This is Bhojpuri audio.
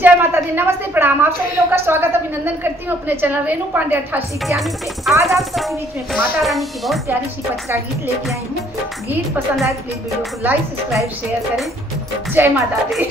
जय माता दी, नमस्ते, प्रणाम। आप सभी लोगों का स्वागत अभिनंदन करती हूँ अपने चैनल रेणु पांडे 8891 पे। आज आप सभी बीच में माता रानी की बहुत प्यारी सी पचरा गीत लेके आई हूँ। गीत पसंद आए प्लीज वीडियो को लाइक, सब्सक्राइब, शेयर करें। जय माता दी।